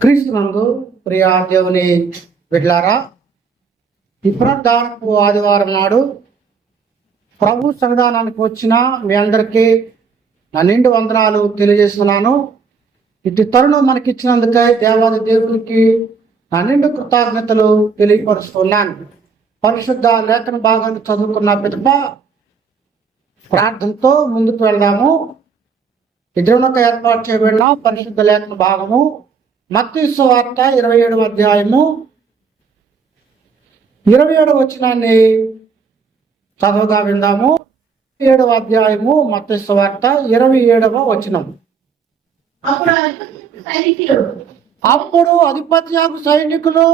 క్రీస్తునందు ప్రియ దేవుని బిడ్డలారా, ఈ పునరుద్ధానపు ఆదివారం నాడు ప్రభు సన్నిధానానికి వచ్చిన మీ అందరికీ నా నిండు వందనాలు తెలియజేస్తున్నాను. ఇటు తరుణం మనకిచ్చినందుకే దేవాది దేవునికి నా నిండు కృతజ్ఞతలు తెలియపరుస్తున్నాను. పరిశుద్ధ లేఖన భాగాన్ని చదువుకున్న పిదప ప్రార్థనతో ముందుకు వెళ్దాము. ఇద్దరునొక ఏర్పాటు చేయబడిన పరిశుద్ధ లేఖన భాగము మత్తయి సువార్త 27వ అధ్యాయము 27వ వచనాన్ని చదువుగా విందాము. 7వ అధ్యాయము మత్తయి సువార్త 27వ వచనం. అప్పుడు అధిపత్యకు సైనికులు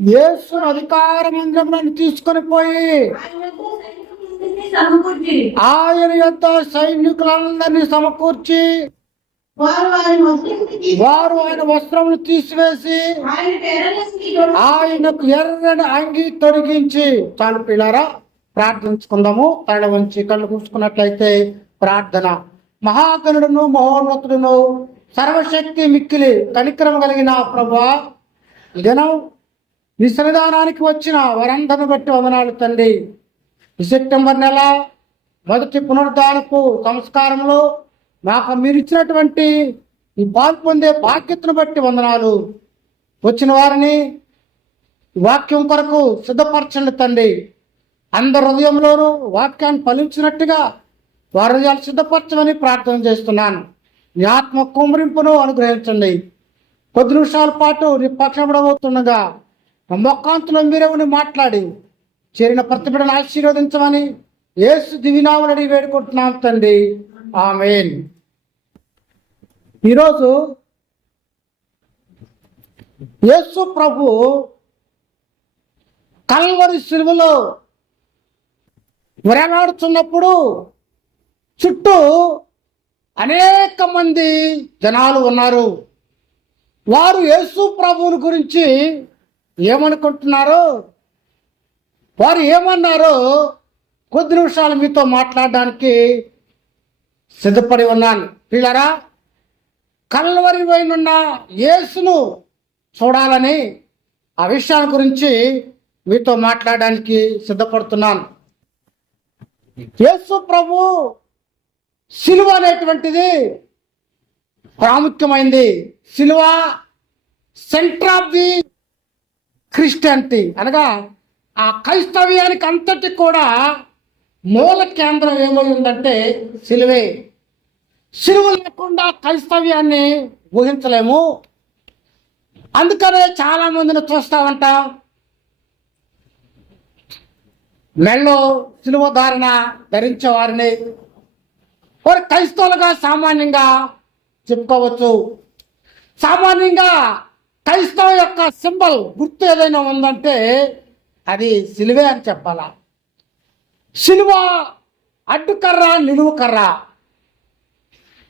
యేసును అధికార మందిరంలో తీసుకొని పోయి ఆయన యొక్క సైనికులందరినీ సమకూర్చి వారు ఆయన వస్త్రములు తీసివేసి ఆయనకు ఎర్రని అంగి తొడిగించి. చాలు పిల్లారా, ప్రార్థించుకుందాము. తల వంచి కళ్ళు కూర్చుకున్నట్లయితే ప్రార్థన. మహాగణుడును మహోన్నతుడును సర్వశక్తి మిక్కిలి కనికరం కలిగిన ప్రభువా, దినం నీ సన్నిధానానికి వచ్చిన వారందరిని బట్టి వందనాలు తండ్రి. ఈ సెప్టెంబర్ నెల మొదటి పునరుద్ధానపు సంస్కారంలో మాకు మీరు ఇచ్చినటువంటి ఈ పాల్పొందే బాధ్యతను బట్టి వందనాలు. వచ్చిన వారిని వాక్యం కొరకు సిద్ధపరచండి తండ్రి. అందరి హృదయంలోనూ వాక్యాన్ని ఫలించినట్టుగా వారి హృదయాలు సిద్ధపరచమని ప్రార్థన చేస్తున్నాను. నీ ఆత్మ కుమ్మరింపును అనుగ్రహించండి. కొద్ది నిమిషాల పాటు నీ పక్షపడబోతుండగా మొక్కాంతులో మీరేమని మాట్లాడి చేరిన ప్రతి బిడ్డను ఆశీర్వదించమని యేసు దివినామని వేడుకుంటున్నాం తండ్రి. ఆమేన్. ఈరోజు యేసు ప్రభు కల్వరి శిలువలో వేలాడుతున్నప్పుడు చుట్టూ అనేక మంది జనాలు ఉన్నారు. వారు యేసు ప్రభువుని గురించి ఏమనుకుంటున్నారో, వారు ఏమన్నారో కొద్ది నిమిషాలు మీతో మాట్లాడడానికి సిద్ధపడి ఉన్నాను. పిల్లరా, కల్వరి వైనున్న యేసును చూడాలని ఆ విషయాన్ని గురించి మీతో మాట్లాడడానికి సిద్ధపడుతున్నాను. యేసు ప్రభు సిలువ అనేటువంటిది ప్రాముఖ్యమైంది. సిలువ సెంటర్ ఆఫ్ ది క్రిస్టియానిటీ, అనగా ఆ క్రైస్తవ్యానికి అంతటి కూడా మూల కేంద్రం ఏమైందంటే సిలువే. సిలువ లేకుండా క్రైస్తవ్యాన్ని ఊహించలేము. అందుకనే చాలా మందిని చూస్తా ఉంటాం, మెళ్ళో సిలువ ధారణ ధరించే వారిని వారు క్రైస్తవులుగా సామాన్యంగా చెప్పుకోవచ్చు. సామాన్యంగా క్రైస్తవ యొక్క సింబల్, గుర్తు ఏదైనా ఉందంటే అది సిలువే అని చెప్పాలా. సిలువ అడ్డుకర్ర, నిలువు కర్ర.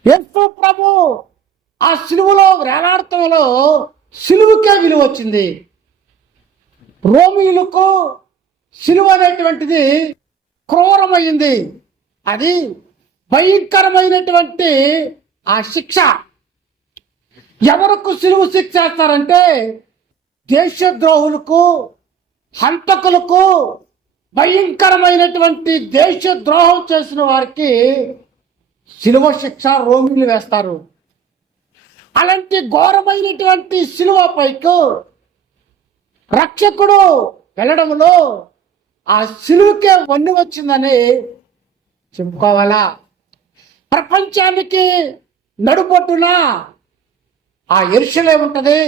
యేసు ప్రభు ఆ సిలువలో వేలాడటంలో సిలువకే విలువ వచ్చింది. రోమీయులకు సిలువ అనేటువంటిది క్రూరమైంది. అది భయంకరమైనటువంటి ఆ శిక్ష. ఎవరికి సిలువ శిక్ష చేస్తారంటే దేశద్రోహులకు, హంతకులకు, భయంకరమైనటువంటి దేశద్రోహం చేసిన వారికి సిలువ శిక్ష రోమిలు వేస్తారు. అలాంటి ఘోరమైనటువంటి సిలువ పైకి రక్షకుడు వెళ్ళడంలో ఆ సిలువకే వన్ని వచ్చిందని చెప్పుకోవాలా. ప్రపంచానికి నడుబొట్టున ఆ యెరూషలేము ఉంటది.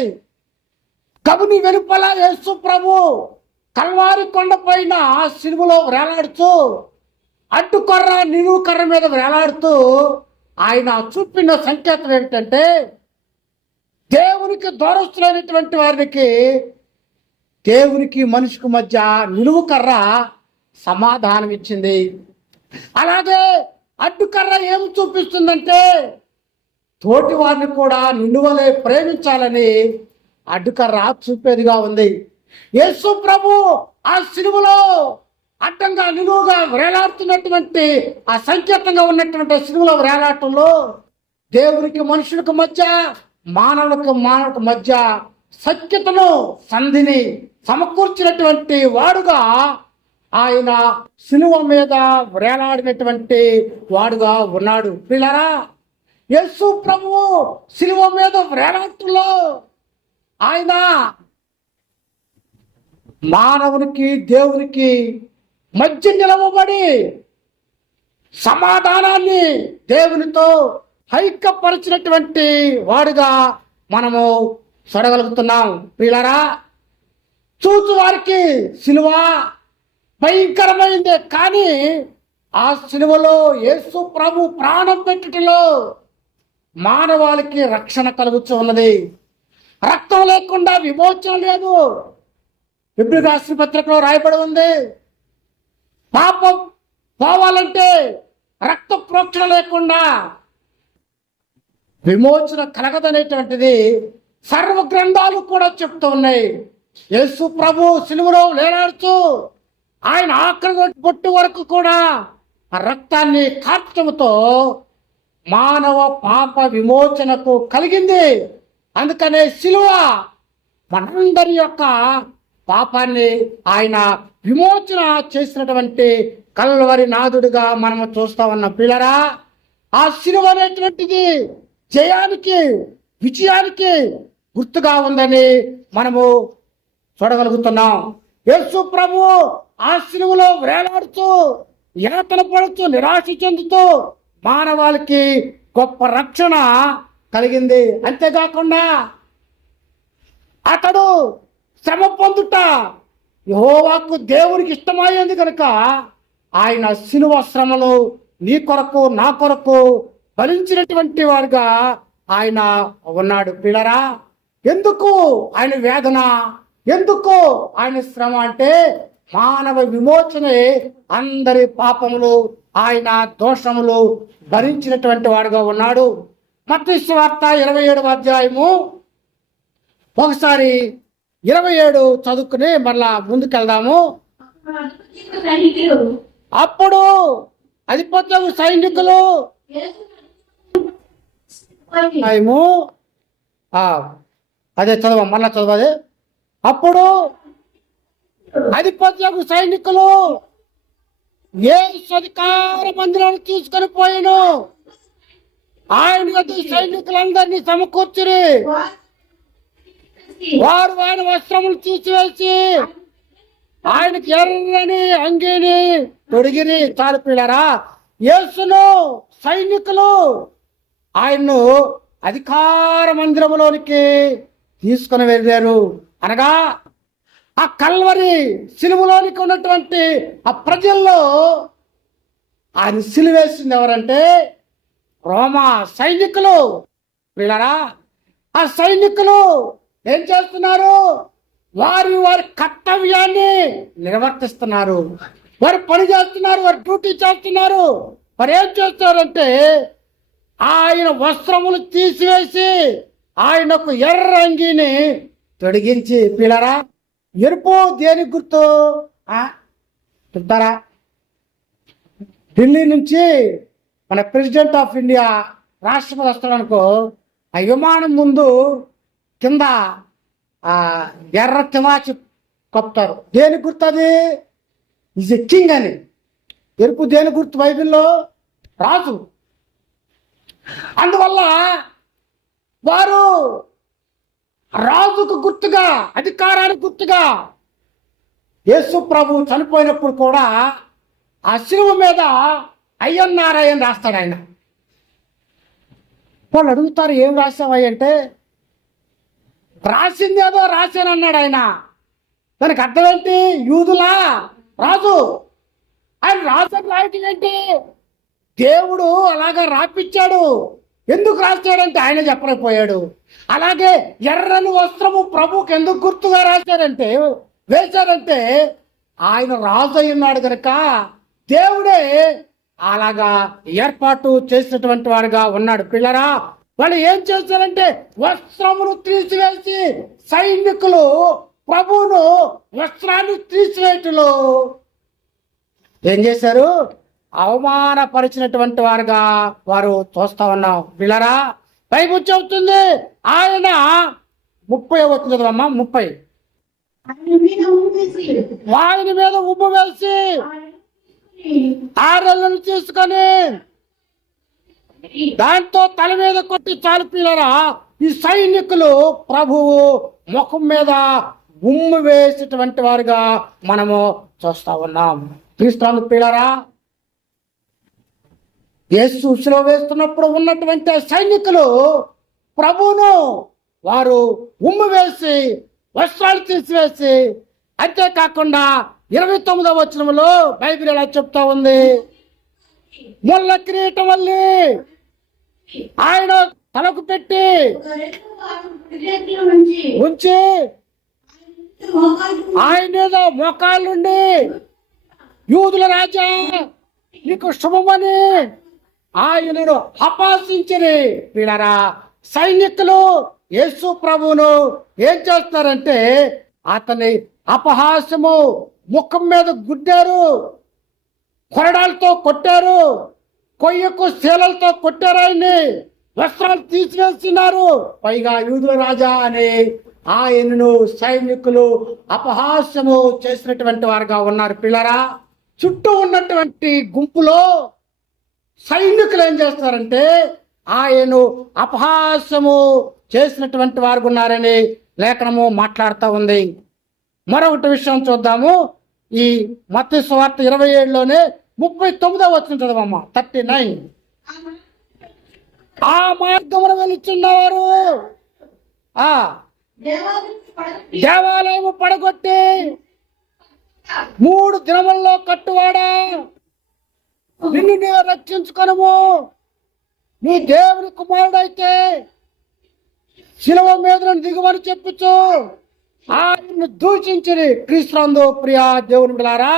కబుని వెలుపల యేసు ప్రభు కల్వారి కొండ పైన సిలువలో వేలాడుతూ, అడ్డుకర్ర నిలువు కర్ర మీద వేలాడుతూ ఆయన చూపిన సంకేతం ఏమిటంటే దేవునికి దూరస్తులైనటువంటి వారికి దేవునికి మనిషికి మధ్య నిలువు కర్ర సమాధానం ఇచ్చింది. అలాగే అడ్డుకర్ర ఏమి చూపిస్తుందంటే తోటి వారిని కూడా నిలువలే ప్రేమించాలని అడ్డుకర్ర చూపేదిగా ఉంది. యేసు ప్రభు ఆ సిలువలో అడ్డంగా నిలువుగా వేలాడుతున్నటువంటి ఆ సంకేతంగా ఉన్నటువంటి సిలువలో వేలాటంలో దేవునికి మనుషులకు మధ్య మానవులకు మధ్య సఖ్యతను సంధిని సమకూర్చినటువంటి వాడుగా ఆయన శిలువ మీద వేలాడినటువంటి వాడుగా ఉన్నాడు. పిల్లరా, యేసు ప్రభువు శిలువ మీద వేలాడుతులో ఆయన మానవునికి దేవునికి మధ్య నిలవబడి సమాధానాన్ని దేవునితో ఐక్యపరిచినటువంటి వాడుగా మనము చూడగలుగుతున్నాం. పిల్లరా, చూచు వారికి సిలువ భయంకరమైందే, కానీ ఆ సిలువలో యేసు ప్రభు ప్రాణం పెట్టుటలో మానవాళికి రక్షణ కలుగుతూ ఉన్నది. రక్తం లేకుండా విమోచన లేదు. హెబ్రీ రాసిన పత్రికలో రాయబడి ఉంది, పాపం పోవాలంటే రక్త ప్రోక్షణ లేకుండా విమోచన కలగదనేటువంటిది సర్వ గ్రంథాలు కూడా చెప్తూ ఉన్నాయి. యేసు ప్రభు సిలువలో వేలాడుతూ ఆయన ఆఖరి బొట్టు వరకు కూడా ఆ రక్తాన్ని కార్చడంతో మానవ పాప విమోచనకు కలిగింది. అందుకనే సిలువ మనందరి యొక్క పాపాన్ని ఆయన విమోచన చేసినటువంటి కల్వరి నాథుడిగా మనము చూస్తా ఉన్నాం. పిల్లరా, ఆ సిలువ అనేటువంటిది జయానికి విజయానికి గుర్తుగా ఉందని మనము చూడగలుగుతున్నాం. యేసు ప్రభు ఆ సిలువలో వేలాడుతూ యాతన పడుతూ నిరాశ చెందుతూ మానవాళికి గొప్ప రక్షణ కలిగింది. అంతేకాకుండా అతడు శ్రమ పొందుట యెహోవాకు దేవునికి ఇష్టమైంది కనుక ఆయన సిలువ శ్రమలు నీ కొరకు నా కొరకు ఫలించినటువంటి వారుగా ఆయన ఉన్నాడు. పిల్లరా, ఎందుకు ఆయన వేదన, ఎందుకు ఆయన శ్రమ అంటే మానవ విమోచనే అందరి పాపములు ఆయన దోషములు భరించినటువంటి వాడుగా ఉన్నాడు. మత్తయి సువార్త 27వ అధ్యాయము ఒకసారి 27 చదువుకుని మరలా ముందుకెళ్దాము. అప్పుడు అధిపత్యము సైనికులు అదే చదవ మళ్ళా చదవదే. అప్పుడు అధిపత్యము సైనికులు యేసు అధికార మందిరాన్ని తీసుకొని పోయిను. ఆయన యొక్క సైనికులందరినీ సమకూర్చురి. వారు ఆయన వస్త్రములు తీసివేసి ఆయనకి ఎర్రని అంగీని తొడిగిరి. చాలు పిల్లరా, యేసును సైనికులు ఆయన్ను అధికార మందిరములోనికి తీసుకుని వెళ్ళారు. అనగా ఆ కల్వరి సిలువలోనికి ఉన్నటువంటి ఆ ప్రజల్లో ఆయన సిలువేసింది ఎవరంటే రోమా సైనికులు. పిల్లరా, ఆ సైనికులు ఏం చేస్తున్నారు? వారి కర్తవ్యాన్ని నిర్వర్తిస్తున్నారు, వారు పని చేస్తున్నారు, వారు డ్యూటీ చేస్తున్నారు. వారు ఏం చేస్తారంటే ఆయన వస్త్రములు తీసివేసి ఆయనకు ఎర్ర అంగీని తొడిగించి. పిల్లరా, ఎరుపు దేని గుర్తు చెప్తారా? ఢిల్లీ నుంచి మన ప్రెసిడెంట్ ఆఫ్ ఇండియా రాష్ట్రపతి వస్తాడనుకో, ఆ విమానం ముందు కింద ఎర్ర తివాచి కప్పుతారు. దేని గుర్తు అది? ఈజ్ ఎ కింగ్ అని. ఎరుపు దేని గుర్తు బైబిల్లో? రాజు. అందువల్ల వారు రాజుకు గుర్తుగా, అధికారానికి గుర్తుగా యేసు ప్రభు చనిపోయినప్పుడు కూడా ఆ శిలువ మీద అయ్యన్నారాయణ రాస్తాడు ఆయన. వాళ్ళు అడుగుతారు, ఏం రాసావయ్య అంటే, రాసింది ఏదో రాశానన్నాడు ఆయన. దానికి అర్థం ఏంటి? యూదులా రాజు ఆయన రాసిన రాయటం ఏంటి? దేవుడు అలాగా రాపిచ్చాడు. ఎందుకు రాశాడంటే ఆయన చెప్పలేకపోయాడు. అలాగే ఎర్రని వస్త్రము ప్రభుకి ఎందుకు గుర్తుగా వేశారంటే ఆయన రాజు అయి ఉన్నాడు కనుక దేవుడే అలాగా ఏర్పాటు చేసినటువంటి వాడుగా ఉన్నాడు. పిల్లరా, వాళ్ళు ఏం చేశారంటే వస్త్రమును తీసివేసి సైనికులు ప్రభువును వస్త్రాన్ని తీసివేయటంలో ఏం చేశారు? అవమానపరిచినటువంటి వారుగా వారు చూస్తా ఉన్నాం. పిల్లరా, బైబిల్ చెబుతుంది ఆయన 30 వచ్చింది కదమ్మా 30 ఆయన మీద ఉమ్ము వేసి ఆరెళ్ళను తీసుకొని దాంతో తల మీద కొట్టి చాలు పిల్లరా ఈ సైనికులు ప్రభువు ముఖం మీద ఉమ్ము వేసేటువంటి వారుగా మనము చూస్తా ఉన్నాం. క్రీస్తు పిల్లరా యేసు శిలువ వేస్తున్నప్పుడు ఉన్నటువంటి సైనికులు ప్రభువును వారు ఉమ్ము వేసి వస్త్రాలు తీసివేసి, అంతేకాకుండా 29వ వచనంలో బైబిల్ ఎలా చెప్తా ఉంది, ముళ్ళ కిరీటం వల్లి ఆయన తలకు పెట్టి ఉంచి ఆయన మీద మోకాళ్ళుండి యూదుల రాజా నీకు శుభమని ఆయనను అపహసించిరి. వీళ్ళరా సైనికులు యేసు ప్రభువును ఏం చేస్తారంటే అతని అపహాస్యము ముఖం మీద గుద్దారు, కొరడాలతో కొట్టారు, కొయ్యకు శీలలతో కొట్టారు, ఆయన్ని వస్త్రాలు తీసివేస్తున్నారు. పైగా యూదుల రాజా అని ఆయనను సైనికులు అపహాస్యము చేసినటువంటి వారుగా ఉన్నారు. పిల్లరా చుట్టూ ఉన్నటువంటి గుంపులో సైనికులు ఏం చేస్తారంటే ఆయన అపహాస్యము చేసినటువంటి వారు ఉన్నారని లేఖనము మాట్లాడుతూ ఉంది. మరొకటి విషయం చూద్దాము. ఈ మత్తయి సువార్త 27లోనే 39వ వచనం చదవమ్మ. 39 ఆ మార్గమున వెలుచున్నవారు దేవాలయము పడగొట్టి 3 దినములలో కట్టువాడా నిన్ను నీవు రక్షించుకొనుము, నీ దేవుని కుమారుడైతే శిలువ మీద దిగుమని చెప్పుచు ఆయన్ను దూషించిరి. క్రీస్తునందు ప్రియా దేవుని బిడ్డలారా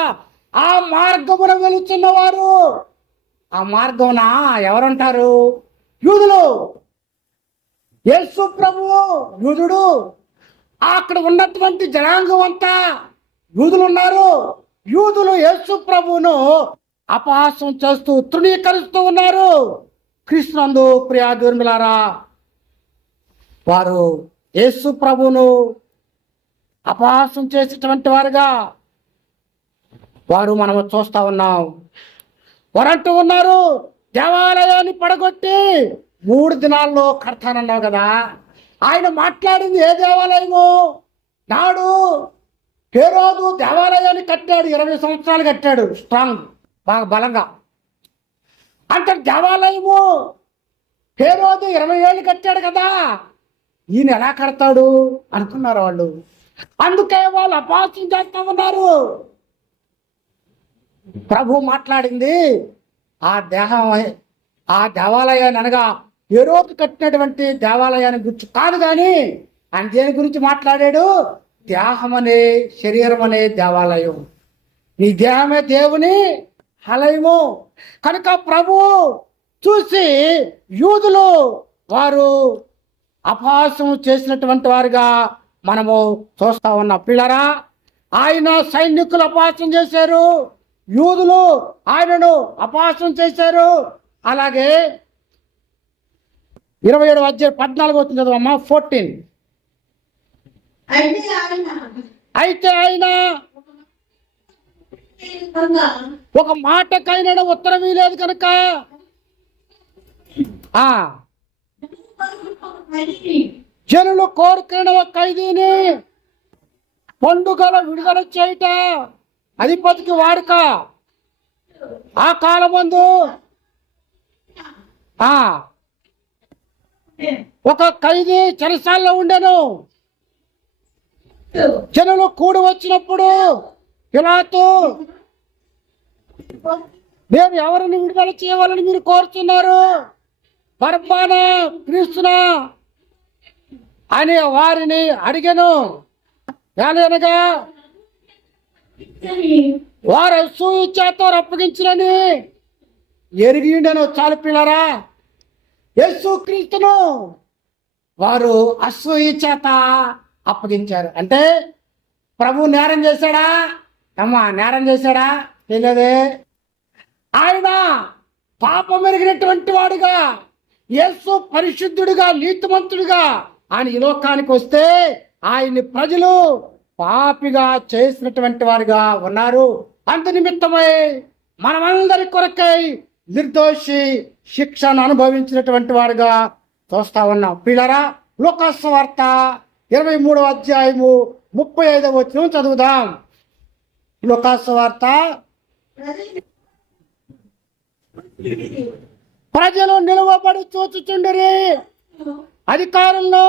ఆ మార్గమున వెలుచున్నవారు, ఆ మార్గమున ఎవరుంటారు? యూదులు. యేసు ప్రభువు యూదుడు, అక్కడ ఉన్నటువంటి జనాంగం అంతా యూదులు ఉన్నారు. యూదులు యేసు ప్రభువును అపహాస్యం చేస్తూ తృణీకరిస్తూ ఉన్నారు. క్రీస్తునందు ప్రియా దేవుని బిడ్డలారా వారు యేసు ప్రభువును అపహాస్యం చేసేటువంటి వారుగా వారు మనము చూస్తా ఉన్నాం. వారంటూ ఉన్నారు దేవాలయాన్ని పడగొట్టి 3 దినాల్లో కడతానన్నావు కదా. ఆయన మాట్లాడింది ఏ దేవాలయము? నాడు హేరోదు దేవాలయాన్ని కట్టాడు, 20 సంవత్సరాలు కట్టాడు, స్ట్రాంగ్ బాగా బలంగా. అంటే దేవాలయము హేరోదు 20 ఏళ్ళు కట్టాడు కదా, ఈయన ఎలా కడతాడు అనుకున్నారు వాళ్ళు. అందుకే వాళ్ళు అపహాస్యం చేస్తా ఉన్నారు. ప్రభు మాట్లాడింది ఆ దేవాలయాన్ని అనగా హేరోదు కట్టినటువంటి దేవాలయాన్ని గురించి కాదు, కానీ ఆయన దేని గురించి మాట్లాడాడు? దేహం అనే శరీరం అనే దేవాలయం, నీ దేహమే దేవుని ఆలయము. కనుక ప్రభు చూసి యూదులు వారు అపహాస్యం చేసినటువంటి వారుగా మనము చూస్తా ఉన్నాం. పిల్లరా ఆయన సైనికులు అపహాస్యం చేశారు, యూదులు ఆయనను అపహాస్యం చేశారు. అలాగే 27వ అధ్యాయం 14 అవుతుంది చదవమ్మా. 14 అయితే ఆయన ఒక మాటకైనా ఉత్తరం ఇవ్వలేదు కనుక జనులు కోరుకున్న ఒక ఖైదీని పండుగల విడుదల చేయట అధిపతికి వాడుక. ఆ కాలమందు ఒక ఖైదీ చెరసాల్లో ఉండెను. జనులు కూడి వచ్చినప్పుడు పిలాతు, నేను ఎవరిని విడుదల చేయవాలని మీరు కోరుతున్నారు? బరబ్బనా, క్రీస్తునా అని వారిని అడిగాను. అనగా వారు అసూయ చేత అప్పగించరని ఎరిగి ఉండను. చాలు పిల్లరా యేసు క్రీస్తును వారు అసూయ చేత అప్పగించారు. అంటే ప్రభు నేరం చేశాడా? నేరం చేశాడా? తెలియదే. ఆయన పాపం ఎరిగినటువంటి వాడుగా యేసు పరిశుద్ధుడిగా నీతిమంతుడిగా ఆయన ఈ లోకానికి వస్తే ఆయన్ని ప్రజలు పాపిగా చేసినటువంటి వారుగా ఉన్నారు. అంత నిమిత్తమై మనమందరి కొరకై నిర్దోషి శిక్షను అనుభవించినటువంటి వారుగా చూస్తా ఉన్నాం. పిల్లరా, లూకా సువార్త 23వ అధ్యాయము 35వ వచనం చదువుదాం. లూకా సువార్త, ప్రజలు నిలువబడి చూచుచుండిరి, అధికారంలో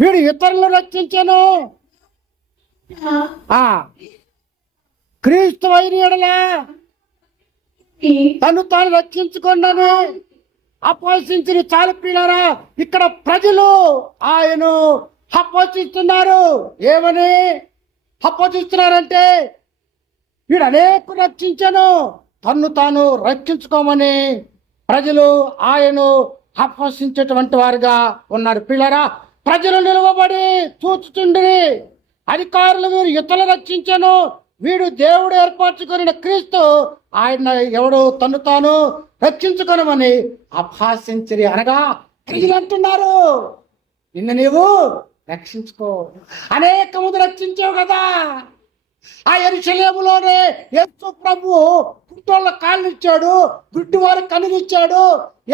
వీడు ఇతరులను రక్షించను, క్రీస్తు అయిన యెడల తను తాను రక్షించుకున్నాను అపోషించిన చాలు. పిల్లరా, ఇక్కడ ప్రజలు ఆయన అపోషిస్తున్నారు. ఏమని అపోషిస్తున్నారంటే వీడు అనేక రక్షించను, తన్ను తాను రక్షించుకోమని ప్రజలు ఆయన అపోషించేటువంటి వారుగా ఉన్నారు. పిల్లరా, ప్రజలు నిలువబడి చూచుచుండి, అధికారులు వీరు ఇతరులు రక్షించను, వీడు దేవుడు ఏర్పరచుకున్న క్రీస్తు, ఆయన ఎవడు తను తాను రక్షించుకోనమని అపహాసించరి. అనగా ప్రజలు అంటున్నారు, నిన్ను నీవు రక్షించుకో, అనేక మంది రక్షించావు కదా. ఆ యెరూషలేములోనే యేసు ప్రభు కుంటోళ్ళ కాళ్ళు ఇచ్చాడు, గుడ్డి వారి కనులిచ్చాడు,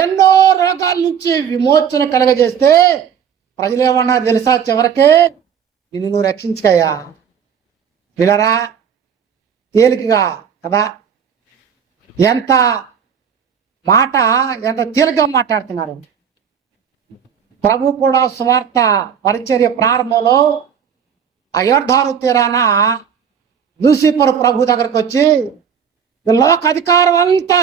ఎన్నో రోగాల నుంచి విమోచన కలగజేస్తే ప్రజలు ఏమన్నారు తెలుసా? చివరికి నిన్ను నువ్వు రక్షించుకయ్యా. పిల్లరా, తేలికగా కదా, ఎంత మాట, ఎంత తేలికగా మాట్లాడుతున్నారు. ప్రభు కూడా సువార్త పరిచర్య ప్రారంభంలో ఆ యోర్దాను తీరాన లూసిఫర్ ప్రభు దగ్గరకు వచ్చి లోక అధికారం అంతా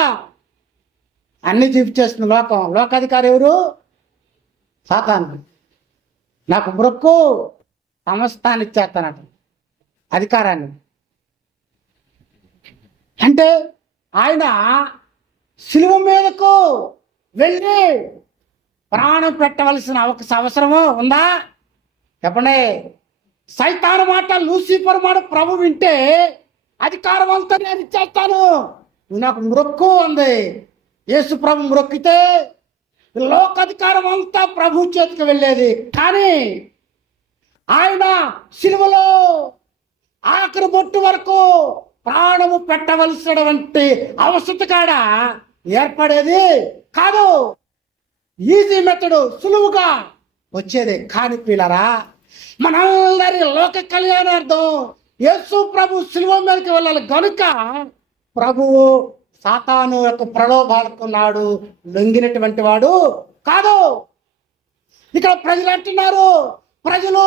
అన్ని చూపించేస్తుంది. లోకాధికారి ఎవరు? సాతాను. నాకు మొక్కు, సమస్తాన్ని ఇచ్చేస్తానట, అధికారాన్ని. అంటే ఆయన శిలువ మీదకు వెళ్ళి ప్రాణం పెట్టవలసిన అవసరము ఉందా? చెప్పండి. సైతాను మాట, లూసిఫర్ మాట ప్రభు వింటే అధికారం అంతా నేను ఇచ్చేస్తాను, నువ్వు నాకు మొక్కు ఉంది. యేసు ప్రభు మొక్కితే లోకాధికారం అంతా ప్రభు చేతికి వెళ్ళేది. కానీ ఆయన శిలువలో ఆఖరి బొట్టు వరకు ప్రాణము పెట్టవలసినటువంటి అవసరం కాడ ఏర్పడేది కాదు. ఈజీ మెథడ్, సులువుగా వచ్చేది. కానీ పిల్లరా, మనందరి లోక కళ్యాణార్థం యేసు ప్రభు శిలువ మీదకి వెళ్ళాలి గనుక ప్రభువు సాతాను యొక్క ప్రలోభాలకు నాడు లొంగినటువంటి వాడు కాదు. ఇక్కడ ప్రజలు అంటున్నారు, ప్రజలు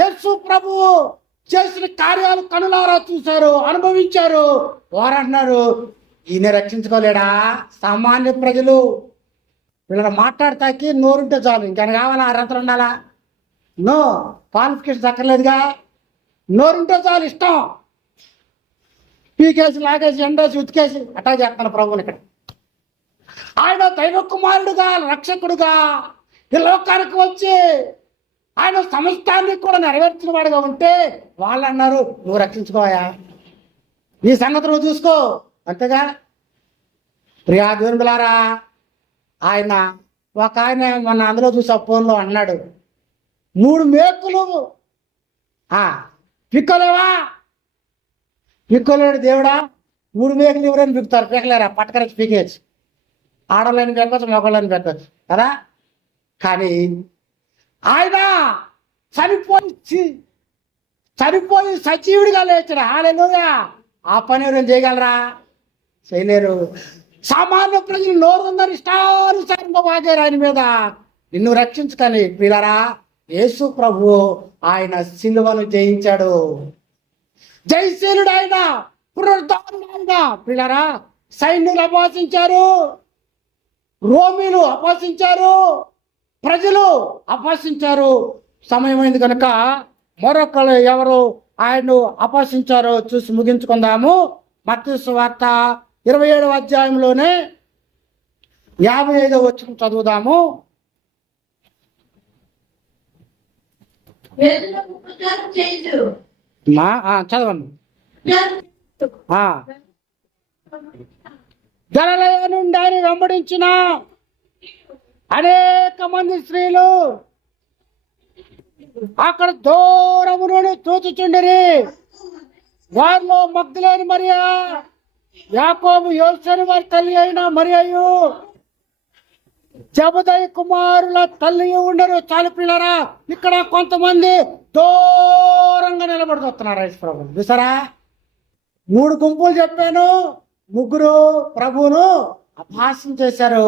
యేసు ప్రభువు చేసిన కార్యాలు కనులారా చూశారు, అనుభవించారు. వారు అంటున్నారు, ఈయన రక్షించుకోలేడా? సామాన్య ప్రజలు వీళ్ళ మాట్లాడతాకి నోరుంటే చాలు, ఇంకేమైనా కావాలా? అర్హతలు ఉండాలా? No qualification దక్కర్లేదుగా. నోరుంటే చాలు, ఇష్టం పీకేసి లాగేసి ఎండేసి ఉతికేసి అట్టా చేస్తాను ప్రభువుని. ఇక్కడ ఆయన దైవ కుమారుడుగా, రక్షకుడుగా ఈ లోకానికి వచ్చి ఆయన సమస్తాన్ని కూడా నెరవేర్చిన వాడుగా ఉంటే వాళ్ళు అన్నారు, నువ్వు రక్షించుకోయా, నీ సంగతి నువ్వు చూసుకో, అంతేగా. ప్రియా దేవునులారా, ఆయన ఒక ఆయన మన అందులో చూసా ఫోన్లో అన్నాడు, 3 మేకులు పిక్కలేవా? పిక్కలేడు దేవుడా, 3 మేకులు ఎవరైనా పిక్కుతారు? పీకలేరా? పట్టకరచి పీకేయచ్చు, ఆడవాళ్ళని పెట్టచ్చు, మగవాళ్ళని పెట్టచ్చు కదా. కానీ ఆయన చనిపోయి సజీవుడిగా లేచరా. హల్లెలూయా. ఆ పని ఎవరైనా చేయగలరా? చేయలేరు. సామాన్య ప్రజలు నోరుందని ఇష్టానుసారంగా వాగారు ఆయన మీద. నిన్ను రక్షించుకొని పిల్లరా, యేసు ప్రభు ఆయన సిలువను జయించాడు. జయశీలుడు ఆయన, పునరుద్ధారుడు ఆయన. పిల్లరా, సైన్యులు అపహసించారు, రోమీలు అపహసించారు, ప్రజలు అపహసించారు. సమయమైంది కనుక మరొకరు ఎవరు ఆయన్ను అపహసించారో చూసి ముగించుకుందాము. మత్తయి సువార్త 27వ అధ్యాయంలోనే 55వ వచనం చదువుదాము. చదవండి. గలిలయ నుండి ఆయన వెంబడించిన అనేక మంది స్త్రీలు అక్కడ దూరము నుండి చూచుచుండిరి. వారిలో మగ్దలేని మరియా, యాకోబు యోసేను వారి తల్లి అయిన మరియయు, జబదయి కుమారుల తల్లి ఉండరు. చాలు పిల్లరా, ఇక్కడ కొంతమంది దూరంగా నిలబడి వస్తున్నారు. ప్రభు చూసారా, 3 గుంపులు చెప్పాను, 3 ప్రభువును అపహాస్యం చేశారు.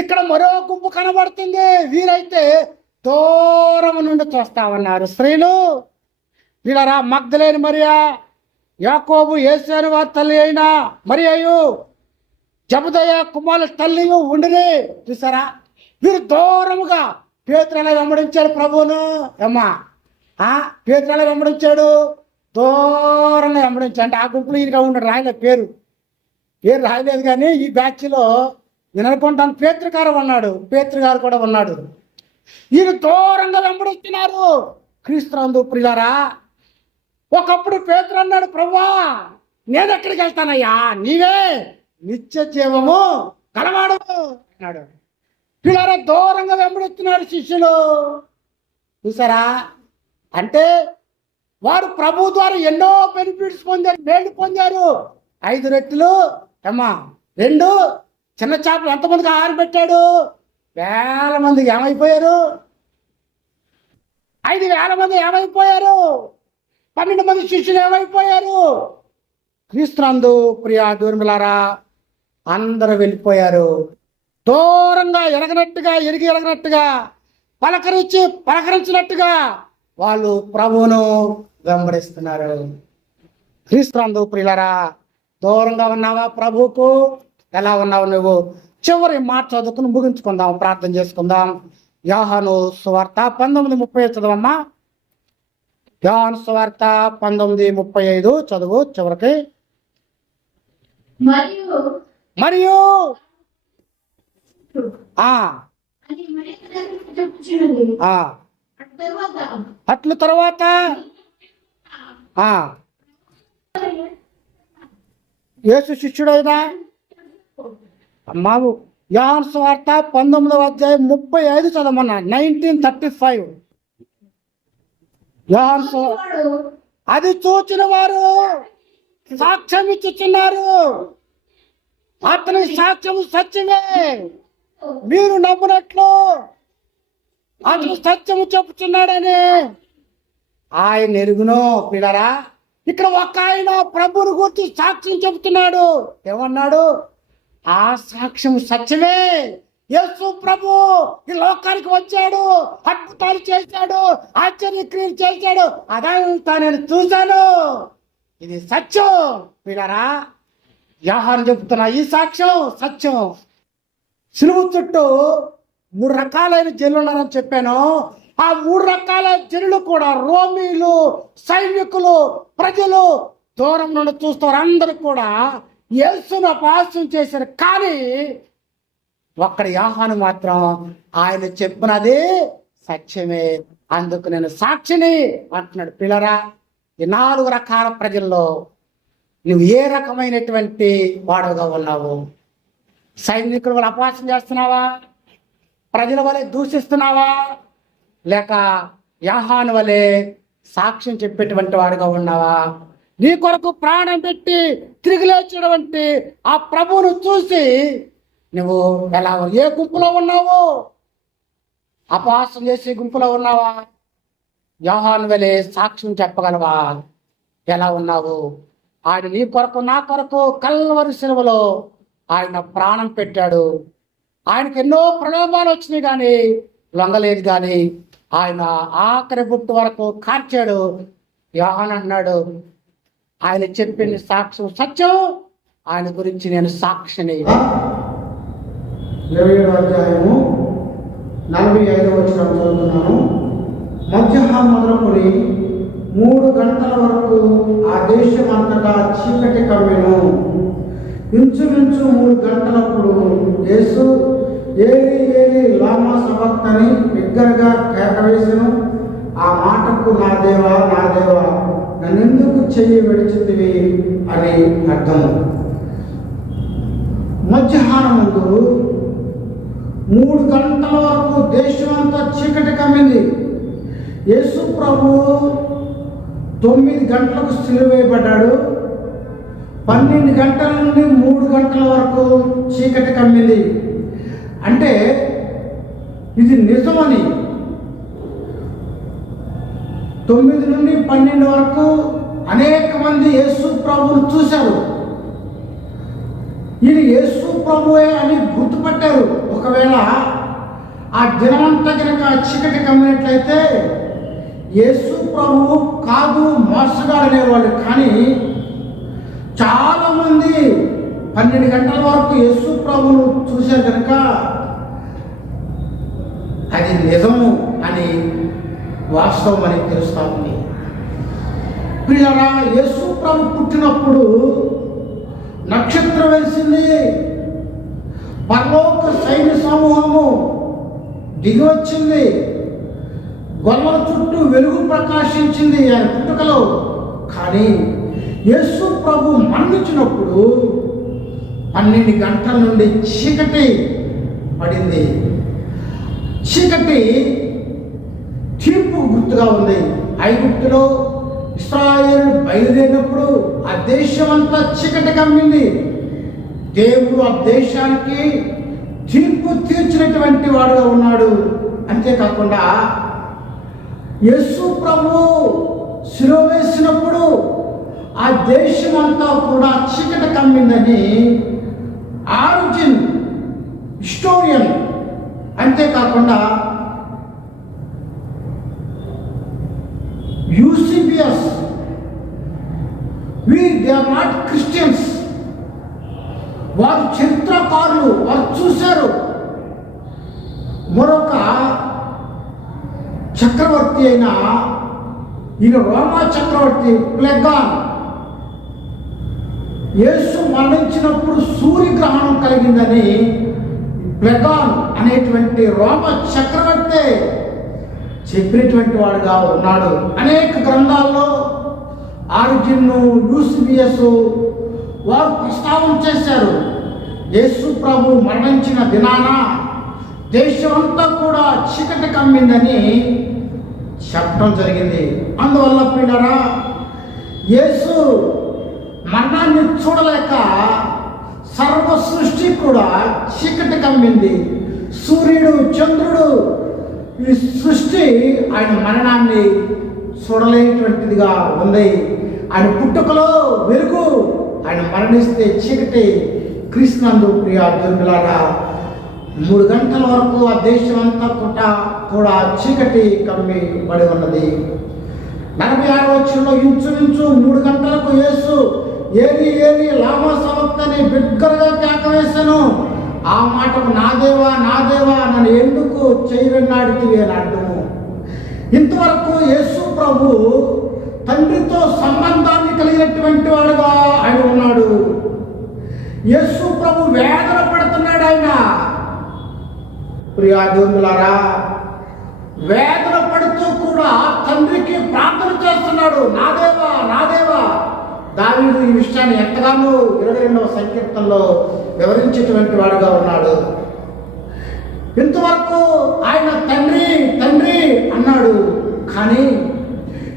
ఇక్కడ మరో గుంపు కనబడుతుంది. వీరైతే దూరం నుండి చూస్తా ఉన్నారు. స్త్రీలు పిల్లరా, మగ్దలేని మరియా, యాకోబు యోసేను వారి తల్లి అయిన మరియయు, జబదయి కుమారుల తల్లి ఉండిరి. చూసారా, వీరు దూరముగా పేతురు ఎలా వెంబడించాడు ప్రభువును. అమ్మా, పేతురు ఎలా వెంబడించాడు? దూరంగా వెంబడించాడు. అంటే ఆ గుంపులో ఈయనగా ఉన్నాడు. రాయలేదు, పేరు రాయలేదు. కానీ ఈ బ్యాచ్లో నేను అనుకుంటాను పేతురు గారు ఉన్నాడు, పేతురు గారు కూడా ఉన్నాడు. ఈయన దూరంగా వెంబడిస్తున్నారు. క్రీస్తునందు ప్రియులారా, ఒకప్పుడు పేతురు అన్నాడు, ప్రభువా నేను ఎక్కడికి వెళ్తానయ్యా, నీవే నిత్య జీవము కలవాడు అన్నాడు. పిల్లరా, దూరంగా వెంబడిస్తున్నారు శిష్యులు. చూసారా, అంటే వారు ప్రభు ద్వారా ఎన్నో బెనిఫిట్స్ పొందారు, మేలు పొందారు. 5 రొట్టెలు అమ్మా 2 చిన్న చేపలు ఎంతమందికి ఆహారం పెట్టాడు? 1000 మందికి ఏమైపోయారు? 5,000 మంది ఏమైపోయారు? 12 మంది శిష్యులు ఏమైపోయారు? క్రీస్తునందు ప్రియ దూరములారా, అందరూ వెళ్ళిపోయారు. దూరంగా ఎరగనట్టుగా పలకరించినట్టుగా వాళ్ళు ప్రభువును వెంబడిస్తున్నారు. క్రీస్తునందు ప్రియులారా, దూరంగా ఉన్నావా ప్రభువుకు? ఎలా ఉన్నావు నువ్వు? చివరి మాట చదువుకుని ముగించుకుందాం, ప్రార్థన చేసుకుందాం. యోహాను సువార్త 19:30 చదవమ్మా. యోహాను సువార్త 19:35 చదువు చివరికి. మరియు అట్లు తర్వాత యేసు శిష్యుడైనా అమ్మావు. యోహాను సువార్త 19:35 చదవమన్నా. 1935 యోహాను. అది చూచిన వారు సాక్ష్యం ఇచ్చుచున్నారు. అతని సాక్ష్యము సత్యమే, మీరు నమ్మునట్లు అతను సత్యము చెప్పుచున్నాడని ఆయన ఎరుగును. పిల్లరా, ఇక్కడ ఒక ఆయన ప్రభువుని గురించి సాక్ష్యం చెబుతున్నాడు. ఏమన్నాడు? ఆ సాక్ష్యం సత్యమే. యేసు ప్రభు ఈ లోకానికి వచ్చాడు, అద్భుతాలు చేశాడు, ఆశ్చర్యక్రియలు చేశాడు, అదంతా నేను చూశాను, ఇది సత్యం. పిల్లరా, యోహాను చెబుతున్నా ఈ సాక్ష్యం సత్యం. సిలువ చుట్టూ 3 రకాలైన జనులు ఉన్నారని చెప్పాను. ఆ 3 రకాల జనులు కూడా రోమీలు, సైనికులు, ప్రజలు దూరం నుండి చూస్తారు. అందరూ కూడా యేసును అపహాస్యం చేశారు. కానీ ఒక్కడ యోహాను మాత్రం ఆయన చెప్పినది సత్యమే, అందుకు నేను సాక్షిని అంటున్నాడు. పిల్లరా, ఈ 4 రకాల ప్రజల్లో నువ్వు ఏ రకమైనటువంటి వాడుగా ఉన్నావు? సైనికుల వల్ల అపహాస్యం చేస్తున్నావా? ప్రజల వలె దూషిస్తున్నావా? లేక యోహాను వలె సాక్ష్యం చెప్పేటువంటి వాడుగా ఉన్నావా? నీ కొరకు ప్రాణం పెట్టి తిరిగి లేచినటువంటి ఆ ప్రభువును చూసి నువ్వు ఎలా, ఏ గుంపులో ఉన్నావు? అపహాస్యం చేసే గుంపులో ఉన్నావా? యోహాను వలె సాక్ష్యం చెప్పగలవా? ఎలా ఉన్నావు? ఆయన నీ కొరకు నా కొరకు కల్వరి శిలువలో ఆయన ప్రాణం పెట్టాడు. ఆయనకు ఎన్నో ప్రలోభాలు వచ్చినాయి కానీ లొంగలేదు. కానీ ఆయన ఆఖరి బుట్టు వరకు కార్చాడు. యోహాను అన్నాడు, ఆయన చెప్పింది సాక్ష్యం సత్యం, ఆయన గురించి నేను సాక్షిని. 27వ అధ్యాయము 45వ వచనం చదువుతున్నాను. మధ్యాహ్నం మొదలుకొని 3 గంటల వరకు ఆ దేశం అంతటా చీకటి కమ్మెను. ఇంచుమించు 3 గంటలప్పుడు యేసు ఏలి ఏలి లామా సబక్తని బిగ్గరగా కేకవేసెను. ఆ మాటకు నా దేవా నన్నెందుకు చెయ్యి విడిచితివి అని అర్థం. మధ్యాహ్నం ముందు 3 గంటల వరకు దేశం అంతా చీకటి కమ్మింది. యేసు ప్రభు 9 గంటలకు సిలువ వేయబడ్డాడు. 12 గంటల నుండి 3 గంటల వరకు చీకటి కమ్మింది. అంటే ఇది నిజమని 9 నుండి 12 వరకు అనేక మంది యేసు ప్రభువును చూశారు. ఈయన యేసు ప్రభువే అని గుర్తుపట్టారు. ఒకవేళ ఆ దినమంతా కనుక చీకటి కమ్మినట్లయితే యేసు ప్రభువు కాదు మోసగాడు అనేవాళ్ళు. కానీ చాలామంది 12 గంటల వరకు యేసు ప్రభువును చూశారు కనుక అది నిజము అని వాస్తవం అని తెలుస్తా ఉంది. ప్రియులారా, యేసు ప్రభు పుట్టినప్పుడు నక్షత్రం వెలిసింది. పరలోక సైన్య సమూహము దిగి వచ్చింది. గొల్లల చుట్టూ వెలుగు ప్రకాశించింది ఆయన పుట్టుకలో. కానీ యేసు ప్రభు మరణించినప్పుడు 12 గంటల నుండి చీకటి పడింది. చీకటి తీర్పు గుర్తుగా ఉంది. ఐగుప్తులో ఇశ్రాయేలు బయలుదేరినప్పుడు ఆ దేశం అంతా చీకటి కమ్మింది. దేవుడు ఆ దేశానికి తీర్పు తీర్చినటువంటి వాడుగా ఉన్నాడు. అంతేకాకుండా యేసు ప్రభు శిలువ వేసినప్పుడు ఆ దేశం అంతా కూడా చీకటి కమ్మిందని ఆరిజిన్ హిస్టోరియన్, అంతేకాకుండా యూసిబిఎస్, దే ఆర్ నాట్ క్రిస్టియన్స్, వారు చరిత్రకారులు, వారు చూశారు. మరొక చక్రవర్తి అయిన ఈయన రోమా చక్రవర్తి ప్లెగాన్, యేసు మరణించినప్పుడు సూర్యగ్రహణం కలిగిందని ప్లెగాన్ అనేటువంటి రోమా చక్రవర్తి చెప్పినటువంటి వాడుగా ఉన్నాడు. అనేక గ్రంథాల్లో ఆరిజిన్, యూసిబిఎస్ వారు ప్రస్తావన చేశారు. యేసు ప్రభు మరణించిన దినాన దేశమంతా కూడా చీకటి కమ్మిందని చెప్పడం జరిగింది. అందువల్ల పిల్లరా, యేసు మరణాన్ని చూడలేక సర్వ సృష్టి కూడా చీకటి కమ్మింది. సూర్యుడు, చంద్రుడు, ఈ సృష్టి ఆయన మరణాన్ని చూడలేనటువంటిదిగా ఉంది. ఆయన పుట్టుకలో వెలుగు, ఆయన మరణిస్తే చీకటి. క్రీస్తునందు ప్రియ దేవులారా, 3 గంటల వరకు ఆ దేశం అంతా కూడా చీకటి కమ్మిబడి ఉన్నది. 46వ వచనంలో ఇంచుమించు 3 గంటలకు యేసు ఏలి ఏలి లామా సబక్తని బిగ్గరగా కేక వేశాను. ఆ మాటకు నా దేవా నా దేవా నన్ను ఎందుకు చేయవెన్నాడితివి అని అర్థము. ఇంతవరకు యేసు ప్రభు తండ్రితో సంబంధాన్ని కలిగినటువంటి వాడుగా ఆయన ఉన్నాడు. యేసు ప్రభు వేదన పడుతున్నాడు. ఆయన ప్రియా దేవులారా, వేదన పడుతూ కూడా తండ్రికి ప్రార్థన చేస్తున్నాడు. నా దేవా నా దేవా. దావీదు ఈ విషయాన్ని ఎంతగానో 22వ సంకీర్తనలో వివరించేటువంటి వాడుగా ఉన్నాడు. ఇంతవరకు ఆయన తండ్రి తండ్రి అన్నాడు. కానీ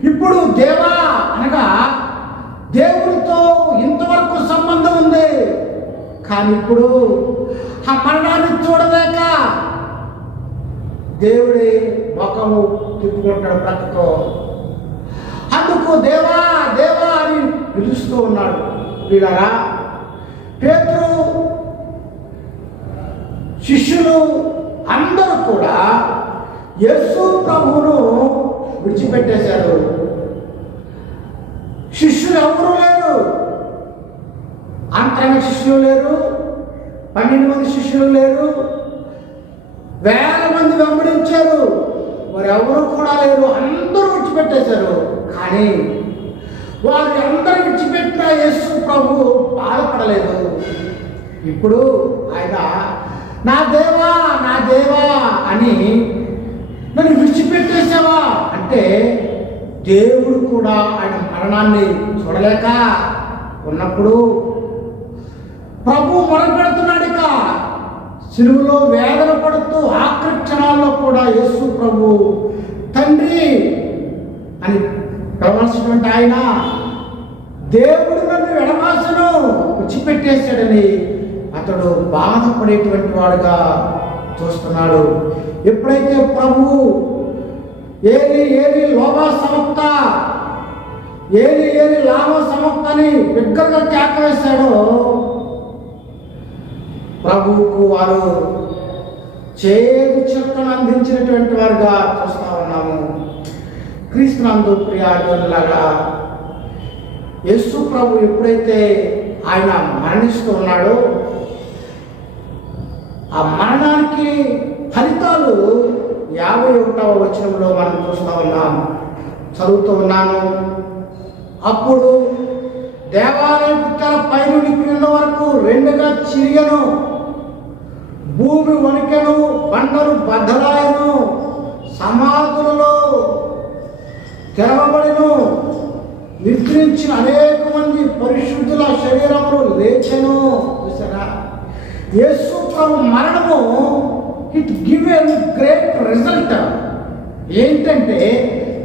ఇప్పుడు దేవా అనగా దేవుడితో ఇంతవరకు సంబంధం ఉంది. కానీ ఇప్పుడు ఆ మరణాన్ని చూడలేక దేవుడి ముఖము తిప్పుకుంటాడు ప్రక్కతో. అందుకు దేవా దేవా అని పిలుస్తూ ఉన్నాడు. వీళ్ళరా, పేతురు శిష్యులు అందరూ కూడా యేసు ప్రభువును విడిచిపెట్టేశారు. శిష్యులు ఎవరు లేరు. అంతరంగ శిష్యులు లేరు, 12 మంది శిష్యులు లేరు, వేల మంది వెంబడించారు, మరి ఎవరు కూడా లేరు. అందరూ విడిచిపెట్టేశారు. కానీ వారి అందరూ విడిచిపెట్టిన యేసు ప్రభు బాధపడలేదు. ఇప్పుడు ఆయన నా దేవా నా దేవా అని నన్ను విడిచిపెట్టేసావా అంటే దేవుడు కూడా ఆయన మరణాన్ని చూడలేక ఉన్నప్పుడు ప్రభు మొరపెడుతున్నాడు. ఇక సిలువలో వేదన పడుతూ ఆఖరి క్షణాల్లో కూడా యేసు ప్రభు తండ్రి అని పిలవాల్సినటువంటి ఆయన దేవుడు నన్ను ఎడమాసను విడిచిపెట్టేశాడని అతడు బాధపడేటువంటి వాడుగా చూస్తున్నాడు. ఎప్పుడైతే ప్రభు ఏలి లోబా సమక్త, ఏలి లామా సమక్త అని బిగ్గరగా కేక వేశాడో ప్రభువుకు వారు చేదు చెక్కను అందించినటువంటి వారుగా చూస్తా ఉన్నాము. క్రీస్తునందు ప్రియాలాగా యేసు ప్రభు ఎప్పుడైతే ఆయన మరణిస్తూ ఉన్నాడో ఆ మరణానికి ఫలితాలు 51వ వచనంలో మనం చూస్తూ ఉన్నాం. చదువుతూ ఉన్నాను. అప్పుడు దేవాలయ పుట్టాల పైనుండి క్రింద వరకు రెండుగా చిరియను, భూమి వణికెను, బండలు బద్దలాయను, సమాధులలో తెరవబడిను, నిద్రించిన అనేక మంది పరిశుద్ధుల శరీరములు లేచెను. చూసారా, యేసు ప్రభు మరణము it give a great result. ఏంటంటే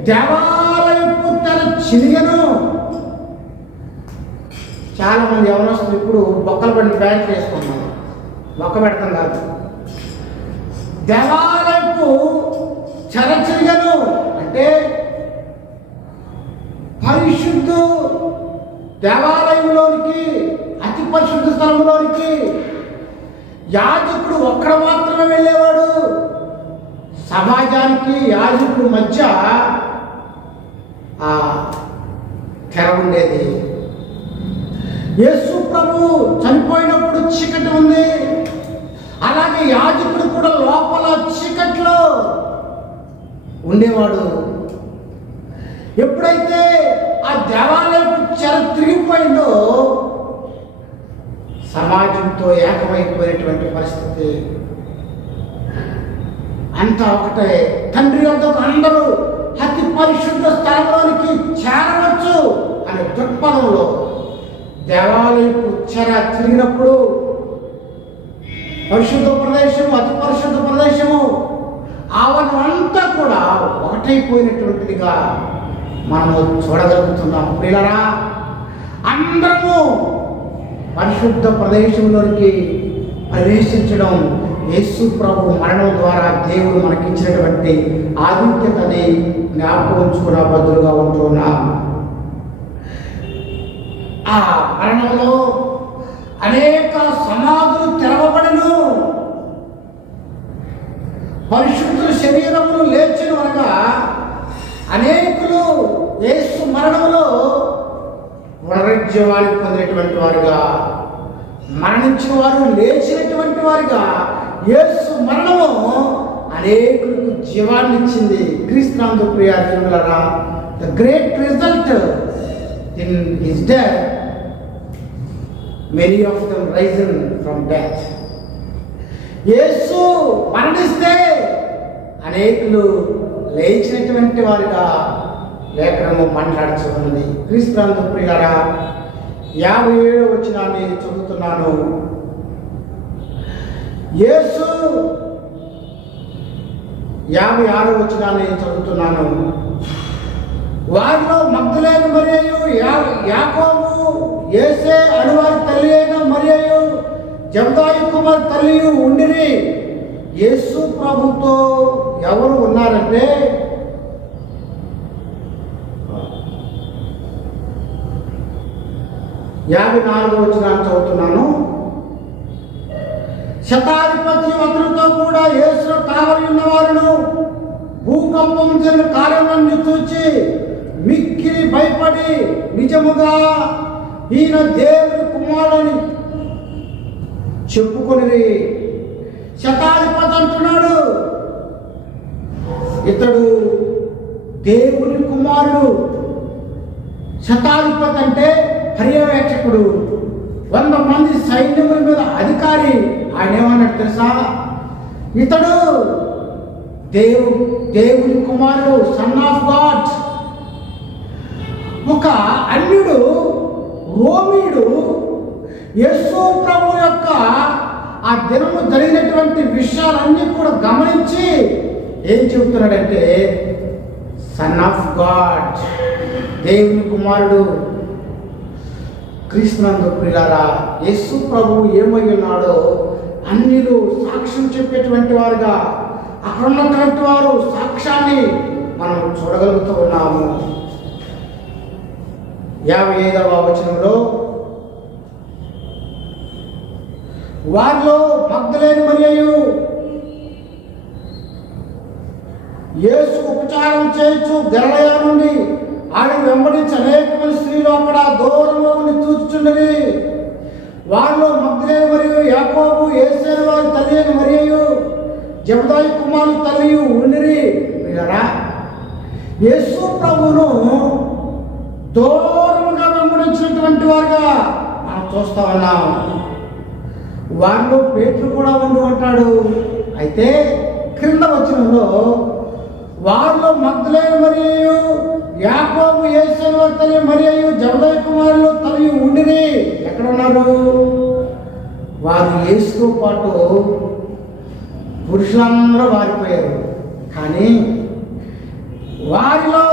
దేవాలయపు తెర చిరియను. చాలా మంది యవనస్తులు ఇప్పుడు బొక్కలు పడిన ప్యాంట్లు వేసుకుంటున్నారు. బొక్క పెడతాం కాదు. దేవాలయపు చెరచిరియను అంటే పరిశుద్ధ దేవాలయంలోనికి, అతి పరిశుద్ధ స్థలంలోనికి యాజకుడు ఒక్కడ మాత్రమే వెళ్ళేవాడు. సమాజానికి యాజకుడు మధ్య ఆ తెర ఉండేది. యేసు ప్రభు చనిపోయినప్పుడు చీకటి ఉంది. అలాగే యాజకుడు కూడా లోపల చీకట్లో ఉండేవాడు. ఎప్పుడైతే ఆ దేవాలయం చెర తిరిగిపోయిందో సమాజంతో ఏకమైపోయినటువంటి పరిస్థితి. అంతా ఒకటే. తండ్రి వద్దకు అందరూ అతి పరిశుద్ధ స్థలంలోనికి చేరవచ్చు అనే దృక్పథంలో దేవాలయపు చెర తిరిగినప్పుడు పరిశుద్ధ ప్రదేశము, అతి పరిశుద్ధ ప్రదేశము ఆవరణంతా కూడా ఒకటైపోయినటువంటిదిగా మనము చూడగలుగుతున్నాం. పిల్లరా, అందరము పరిశుద్ధ ప్రదేశంలోనికి ప్రవేశించడం యేసు ప్రభు మరణం ద్వారా దేవుడు మనకిచ్చినటువంటి ఆధిక్యతని జ్ఞాపకం ఉంచుకున్న బదులుగా ఉంటున్నాం. ఆ మరణంలో అనేక సమాధులు తెరవబడను, పరిశుద్ధుల శరీరములు లేచెను అనగా అనేకులు యేసు మరణంలో పునరుజ్జీవాన్ని పొందినటువంటి వారుగా, మరణించిన వారు లేచినటువంటి వారుగా యేసు మరణము అనేకులకు జీవాన్ని ఇచ్చింది. క్రీస్తునందు ప్రియ దేవులారా, the great result in his death, many of them risen from death. యేసు మరణిస్తే అనేకులు లేచినటువంటి వారుగా లేఖనము మాట్లాడుతున్నది. క్రీస్తునందు ప్రియులారా, 57వ వచనాన్ని చదువుతున్నాను. యేసు 56వ వచనాన్ని చదువుతున్నాను. వారిలో మగ్దలేని మరియయు, యాకోబు, యేసే అనువారి తల్లి అయిన మరియయు, జబదాయి కుమార్ తల్లియు ఉండిరి. యేసు ప్రభుతో ఎవరు ఉన్నారంటే 54వ వచనాన్ని చదువుతున్నాను. శతాధిపతి అతనితో కూడా యేసును కావలి ఉన్నవారును భూకంపం జరిగిన కార్యాలను చూచి మిక్కిలి భయపడి నిజముగా ఈయన దేవుని కుమారుడని చెప్పుకొని, శతాధిపతి అంటున్నాడు, ఇతడు దేవుని కుమారుడు. శతాధిపతి అంటే పర్యవేక్షకుడు, 100 మంది సైన్యముల మీద అధికారి. ఆయన ఏమన్నాడు తెలుసా? ఇతడు దేవుని కుమారుడు, సన్ ఆఫ్ గాడ్. ఒక అన్యుడు, రోమీయుడు యేసు ప్రభు యొక్క ఆ దినము జరిగినటువంటి విషయాలన్నీ కూడా గమనించి ఏం చెబుతున్నాడంటే, సన్ ఆఫ్ గాడ్, దేవుని కుమారుడు క్రీస్తునందు ప్రియులారా, యేసు ప్రభువు ఏమై ఉన్నాడో అన్నిలు సాక్ష్యం చెప్పేటువంటి వారుగా అక్కడ ఉన్నటువంటి వారు సాక్ష్యాన్ని మనం చూడగలుగుతూ ఉన్నాము. 55వ వచనంలో, వారిలో మగ్దలేని మరియయు యేసు ఉపచారం చేయొచ్చు గలిలయ నుండి ఆయన వెంబడించి అనేక మంది స్త్రీలు అక్కడ దూరంలో ఉండి చూచుచుండవి. వారిలో మగ్దలేని మరియు యాకోబు యేసేను వారి తల్లి అయిన మరియయు జబదాయి కుమారుని తల్లియు ఉండిరి. వీళ్ళరా, యేసు ప్రభువును దూరంగా వెంబడించినటువంటి వారుగా మనం చూస్తా ఉన్నాం. వారిలో పేతురు కూడా ఉండి ఉంటాడు. అయితే క్రింద వచనంలో వారిలో మగ్దలేని మరియు యాకోబు యేసేను వారి తల్లి మరియు జబదాయి కుమారులు తల్లి ఉండిరి. ఎక్కడ ఉన్నారు? వారు యేసుతో పాటు పురుషులందరూ వారిపోయారు. కానీ వారిలో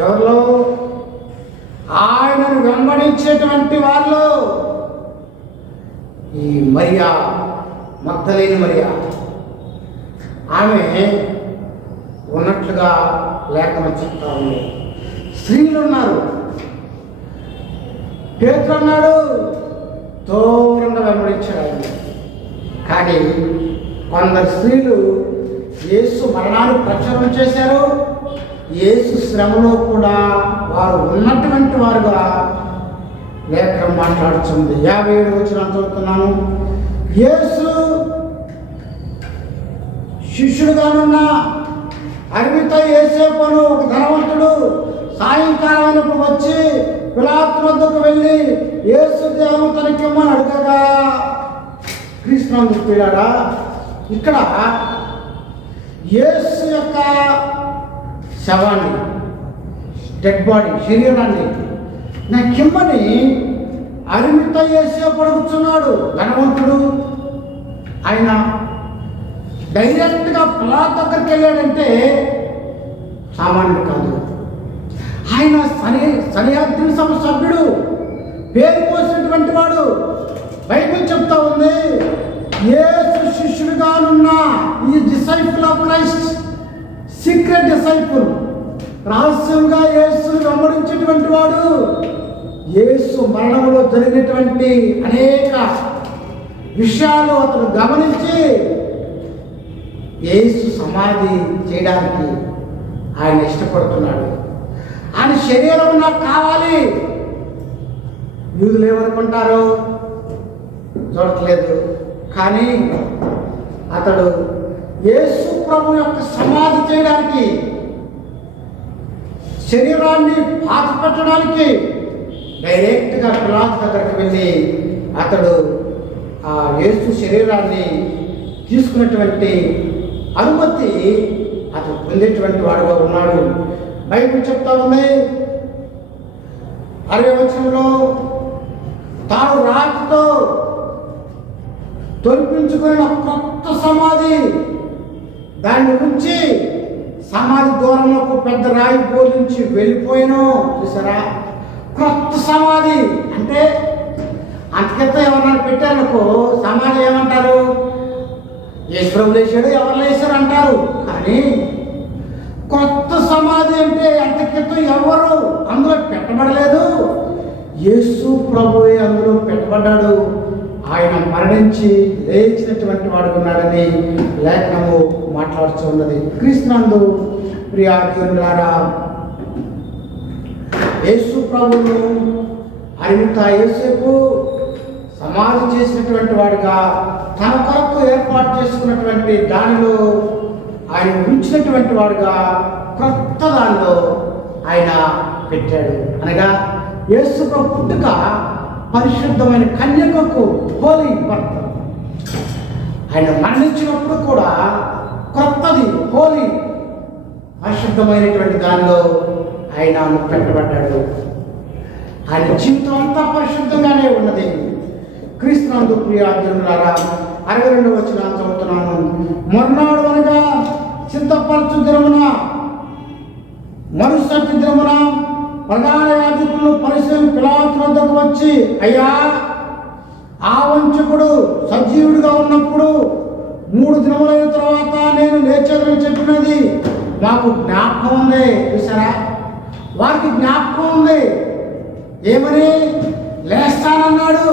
ఎవరిలో? ఆయనను వెంబడించేటువంటి వారిలో ఈ మరియా, మగ్దలేని మరియా, ఆమె ఉన్నట్లుగా లేఖనం చెప్తా ఉంది. స్త్రీలు ఉన్నారు. పేతురు అన్నాడు దూరంగా వెంబడించాడు ఆయన. కానీ కొందరు స్త్రీలు యేసు మరణాన్ని ప్రచారం చేశారు. యేసు శ్రమలో కూడా వారు ఉన్నటువంటి వారుగా లేఖనం మాట్లాడుతుంది. 57 వచనం చదువుతున్నాను. యేసు శిష్యుడుగానున్న అరిమిత యేసేపును ఒక ధనవంతుడు సాయంకాలమైనప్పుడు వచ్చి పిలాతు వద్దకు వెళ్ళి యేసు దేహము తనకిమ్మని అడగగా, క్రీస్తునందు ప్రియులారా, ఇక్కడ యేసు యొక్క శవాన్ని, డెడ్ బాడీ, శరీరాన్ని నాకిమ్మని అరిమిత యేసేపు అడుగుతున్నాడు. ధనవంతుడు ఆయన డైరెక్ట్గా పిలాతు దగ్గరికి వెళ్ళాడంటే సామాన్యుడు కాదు. ఆయన సన్నిధాన సభ సభ్యుడు, పేరు పోసినటువంటి వాడు. బైబిల్ చెప్తా ఉంది, యేసు శిష్యుడుగానున్న ఈ disciple of Christ, secret disciple, రహస్యంగా యేసును వెంబడించేటువంటి వాడు. యేసు మరణంలో జరిగినటువంటి అనేక విషయాలు అతను గమనించి యేసు సమాధి చేయడానికి ఆయన ఇష్టపడుతున్నాడు. ఆయన శరీరం నాకు కావాలి. యూదులు ఏమనుకుంటారు చూడట్లేదు. కానీ అతడు యేసు ప్రభు యొక్క సమాధి చేయడానికి, శరీరాన్ని పాత పెట్టడానికి డైరెక్ట్గా పిలాతు దగ్గరికి వెళ్ళి అతడు ఆ యేసు శరీరాన్ని తీసుకున్నటువంటి అనుమతి అతను పొందేటువంటి వాడుగా ఉన్నాడు. బైబిల్ చెప్తా ఉంది 60వ వచనంలో, తాను రాతితో తొలిపించుకున్న కొత్త సమాధి, దాని నుంచి సమాధి దూరంలో పెద్ద రాయి బోలించి వెళ్ళిపోయాను. చూసారా, కొత్త సమాధి అంటే అంతకెత్త ఎవరన్నా పెట్టారనుకో సమాధి ఏమంటారు? యేసు ప్రభువు లేచాడు, ఎవరు లేచారు అంటారు. కానీ కొత్త సమాధి అంటే అంతకెత్తు ఎవరు అందులో పెట్టబడలేదు. యేసు ప్రభువే అందులో పెట్టబడ్డాడు. ఆయన మరణించి లేచినటువంటి వాడు ఉన్నాడని లేఖనము మాట్లాడుతూ ఉన్నది. క్రీస్తునందు ప్రియ దేవులారా, యేసు ప్రభువును అరిమిత యేసేపు సమాధి చేసినటువంటి వాడుగా తన కొరకు ఏర్పాటు చేసుకున్నటువంటి దానిలో ఆయన ఉంచినటువంటి వాడుగా కొత్త దానిలో ఆయన పెట్టాడు. అనగా యేసు ప్రభు పుట్టుక పరిశుద్ధమైన కన్యకకు హోలీ బర్త్. ఆయన మరణించినప్పుడు కూడా కొత్తది హోలీ పరిశుద్ధమైనటువంటి దానిలో ఆయన పెట్టబడ్డాడు. ఆయన జీవితం అంతా పరిశుద్ధంగానే ఉన్నది. క్రీస్తు క్రీస్తునందు ప్రియ దేవులారా 62వ వచనం చదువుతున్నాను. మర్నాడు అనగా సిద్ధపరచు దినమున మరుసటి దినమున ప్రధాన యాజకులు పరిశీలన పిలాతు వద్దకు వచ్చి, అయ్యా, ఆ వంచకుడు సజీవుడిగా ఉన్నప్పుడు 3 దినములైన తర్వాత నేను లేచేదని చెప్పినది మాకు జ్ఞాపకం ఉంది. చూసారా, వారికి జ్ఞాపకం ఉంది. ఏమని? లేస్తానన్నాడు.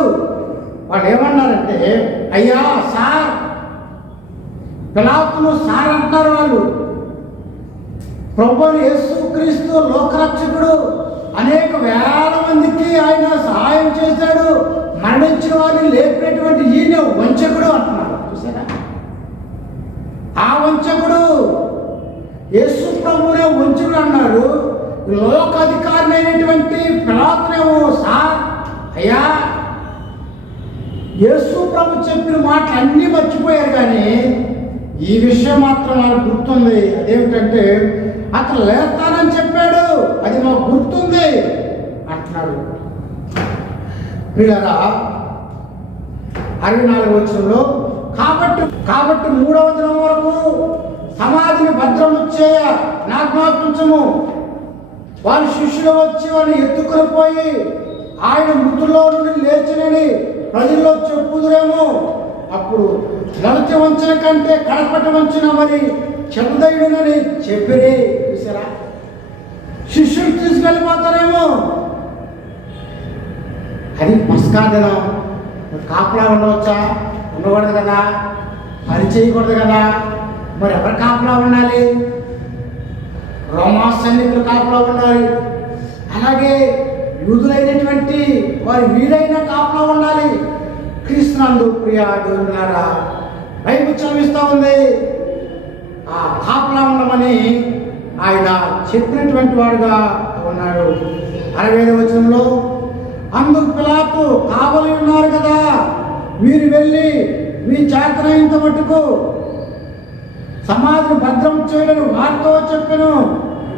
వాళ్ళు ఏమన్నారంటే, అయ్యా సార్, పిలాతును సార్ అంటున్నారు వాళ్ళు. ప్రభువు యేసుక్రీస్తు లోకరక్షకుడు, అనేక వేల మందికి ఆయన సహాయం చేశాడు, మరణించిన వారిని లేపినటువంటి ఈయన వంచకుడు అంటున్నారు. చూసారా, ఆ వంచకుడు యేసు ప్రభువునే వంచకుడు అన్నాడు. లోకాధికారి అయినటువంటి పిలాతునేమో సార్, అయ్యా, యేసు ప్రభు చెప్పిన మాటలు అన్నీ మర్చిపోయారు, కానీ ఈ విషయం మాత్రం వాళ్ళకి గుర్తుంది. అదేమిటంటే, అతను లేస్తానని చెప్పాడు, అది మాకు గుర్తుంది అంటున్నాడు. ప్రియులారా, 64వ వచనంలో కాబట్టి 3వ దినం వరకు సమాధిని భద్రము చేయ జ్ఞాపించము. వారి శిష్యులు వచ్చి వారిని ఎత్తుకుని పోయి ఆయన మృతుల్లో నుండి లేచినని ప్రజల్లో చెప్పుదురేమో. అప్పుడు మొదటి వంచన కంటే కడపటి వంచన మరి చెందయుడనని చెప్పిరే. చూసారా, శిష్యులు తీసుకెళ్ళిపోతారేమో. అది పస్కా దినం. కాపలా ఉండవచ్చా? ఉండకూడదు కదా, పని చేయకూడదు కదా. మరి ఎవరు కాపలా ఉండాలి? రోమా సైనికులు కాపలా ఉండాలి. అలాగే యూదులైనటువంటి వారి వీరైన కాపలా ఉండాలి. క్రీస్తునందు ప్రియ దేవులారా, బైబిల్ చదివిస్తూ ఉంది, ఆ కాపలా ఉండమని ఆయన చెప్పినటువంటి వాడుగా ఉన్నాడు. 65వ వచనంలో, అందుకు పిలాతు, కావలి ఉన్నారు కదా, మీరు వెళ్ళి మీ చేతనైనంత మట్టుకు సమాధిని భద్రం చేయడం వారితో చెప్పాను.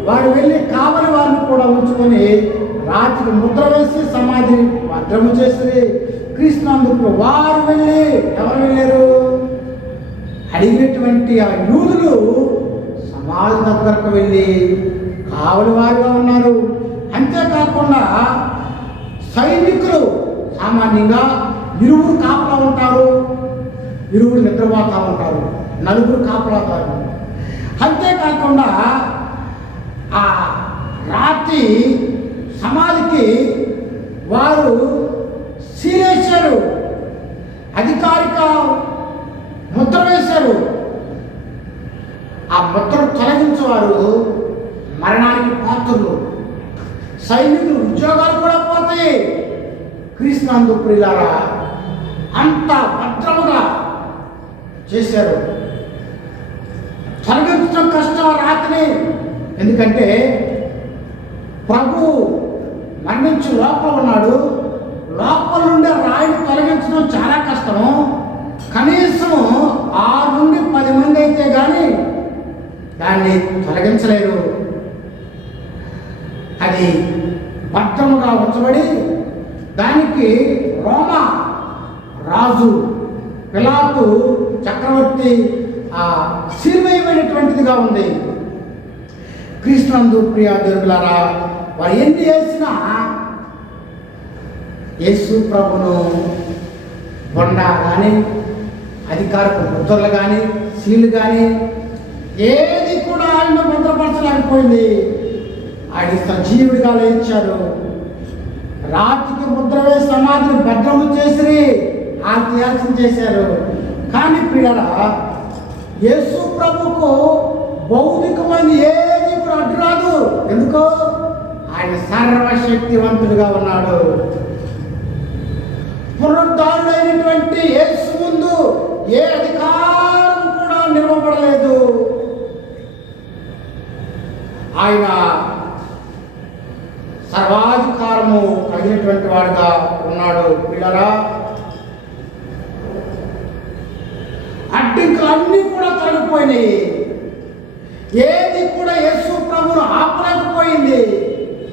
వారు వెళ్ళి కావలి వారిని కూడా ఉంచుకొని రాత్రికి ముద్ర వేసి సమాధిని భద్రము చేసి క్రీస్తునందుకు వారు వెళ్ళి, ఎవరు వెళ్ళారు? అడిగినటువంటి ఆ యూదులు సమాధి దగ్గరకు వెళ్ళి కావలి వారుగా ఉన్నారు. అంతేకాకుండా సైనికులు సామాన్యంగా 2 కాపలా ఉంటారు, 2 నిద్రపోతూ ఉంటారు, 4 కాపలాతారు. అంతేకాకుండా ఆ రాత్రి సమాధికి వారు సీలేశారు, అధికారిక ముద్ర వేశారు. ఆ ముద్రను తొలగించేవారు మరణానికి పాత్రులు. సైనికులు ఉద్యోగాలు కూడా పోతాయి. క్రీస్తునందు ప్రియులారా, అంత భద్రముగా చేశారు. తొలగించడం కష్టం రాత్రిని. ఎందుకంటే ప్రభు మరణించి లోపల ఉన్నాడు. లోపల నుండి రాయిని తొలగించడం చాలా కష్టము. కనీసం 6 నుండి 10 మంది అయితే కానీ దాన్ని తొలగించలేరు. అది భద్రముగా ఉంచబడి దానికి రోమా రాజు పిలాతు చక్రవర్తి శిల్వేయమైనటువంటిదిగా ఉంది. క్రీస్తునందు ప్రియ దేవులారా, వారు ఎన్ని చేసినా యేసు ప్రభును బొండ కానీ అధికారపు ముద్రలు కానీ సీలు కానీ ఏది కూడా ఆయన భద్రపరచలేకపోయింది. ఆయన సజీవుడిగా లేచారు. రాత్రికి ముద్ర వేసి సమాధిని భద్రము చేసి ఆర్తియాల్సిన చేశారు. కానీ ప్రియులారా, యేసు ప్రభుకు భౌతికమైన ఏది కూడా అడ్డు రాదు. ఎందుకో ఆయన సర్వశక్తివంతుడిగా ఉన్నాడు. పునరుద్ధారుడైనటువంటి యేసు ముందు ఏ అధికారం కూడా నిలవబడలేదు. ఆయన సర్వాధికారము కలిగినటువంటి వాడుగా ఉన్నాడు. పిల్లరా, అడ్డంకులు అన్నీ కూడా తొలగిపోయినాయి. ఏది కూడా యేసు ప్రభువును ఆపలేకపోయింది.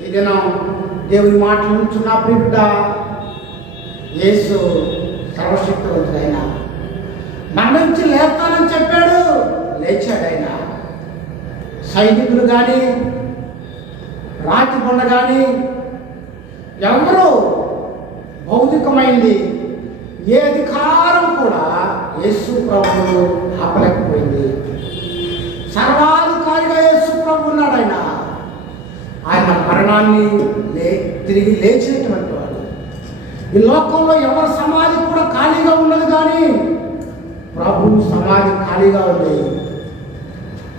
ఈ దినం దేవుని మాటలు వింటున్న బిడ్డ, యేసు సర్వశక్తివంతుడైన మన నుంచి లేస్తానని చెప్పాడు, లేచాడు ఆయన. సైనికులు కానీ రాతి కొండ కానీ ఎవరు భౌతికమైంది ఏ అధికారం కూడా యేసు ప్రభువును ఆపలేకపోయింది. సర్వాధికారిగా యేసు ప్రభు ఉన్నాడు. ఆయన మరణాన్ని తిరిగి లేచినటువంటి వాడు. ఈ లోకంలో ఎవరి సమాధి కూడా ఖాళీగా ఉన్నది, కానీ ప్రభు సమాధి ఖాళీగా ఉంది.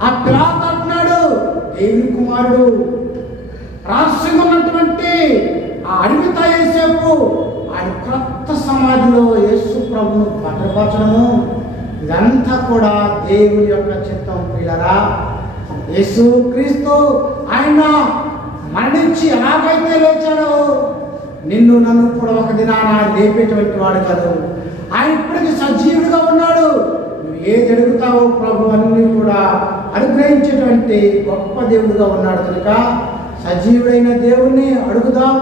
ఆ పిలాతు అంటున్నాడు, దేవుని కుమారుడు రహస్యంగా ఉన్నటువంటి ఆ అడిగితా యేసేపు ఆయన క్రొత్త సమాధిలో యేసు ప్రభును భద్రపరచడము, ఇదంతా కూడా దేవుని యొక్క చిత్తం. పిల్లరా, యేసు క్రీస్తు ఆయన మరణించి ఎలాగైతే లేచాడో నిన్ను నన్ను కూడా ఒక దినాన లేపేటువంటి వాడు కాదు. ఆయన ఇప్పటికీ సజీవుడిగా ఉన్నాడు. నువ్వు ఏది అడుగుతావో ప్రభు అన్ని కూడా అనుగ్రహించేటువంటి గొప్ప దేవుడిగా ఉన్నాడు. కనుక సజీవుడైన దేవుణ్ణి అడుగుదాం,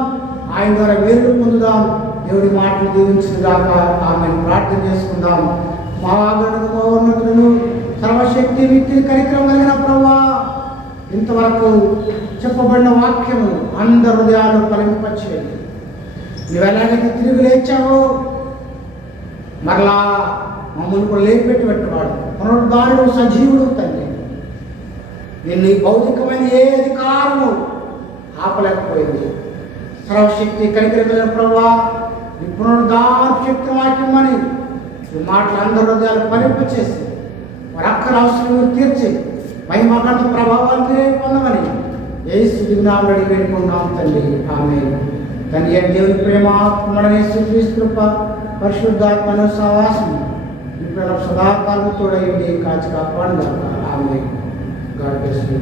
ఆయన ద్వారా వేరులు పొందుదాం. దేవుడి మాటలు దీవించుగాక. ఆమెను ప్రార్థన చేసుకుందాం. మహాగణులను సర్వశక్తి నిత్య కార్యక్రమం కలిగిన ప్రభువా, ఇంతవరకు చెప్పబడిన వాక్యము అందరి హృదయాలు ఫలింపచేయండి. నువ్వు ఎలాగైతే తిరిగి లేచావో మరలా మమ్మల్ని కూడా లేపెట్టినట్టు వాడు పునరుద్ధారుడు సజీవుడు తండ్రి. నిన్ను ఈ భౌతికమైన ఏ అధికారము ఆపలేకపోయింది. సర్వశక్తి కనికరికల ప్రభువా, నీ పునరుద్ధార శక్తి వాక్యం అని ఈ మాటలు అందరి హృదయాలు ఫలింపచేసి వారి అక్కల అవసరం తీర్చి మహిమగంత ప్రభావాన్ని పొందమని యేసు దినాలు అడిగి వేడుకున్నాం తండ్రి. ఆమేన్. తండ్రి అయిన దేవుని ప్రేమ, కుమారుడైన యేసుక్రీస్తు కృప, పరిశుద్ధాత్మ సహవాసం ఇప్పుడు సదాకాలం తోడైంది కాచి కాపాడుగాక. ఆమేన్. God bless you.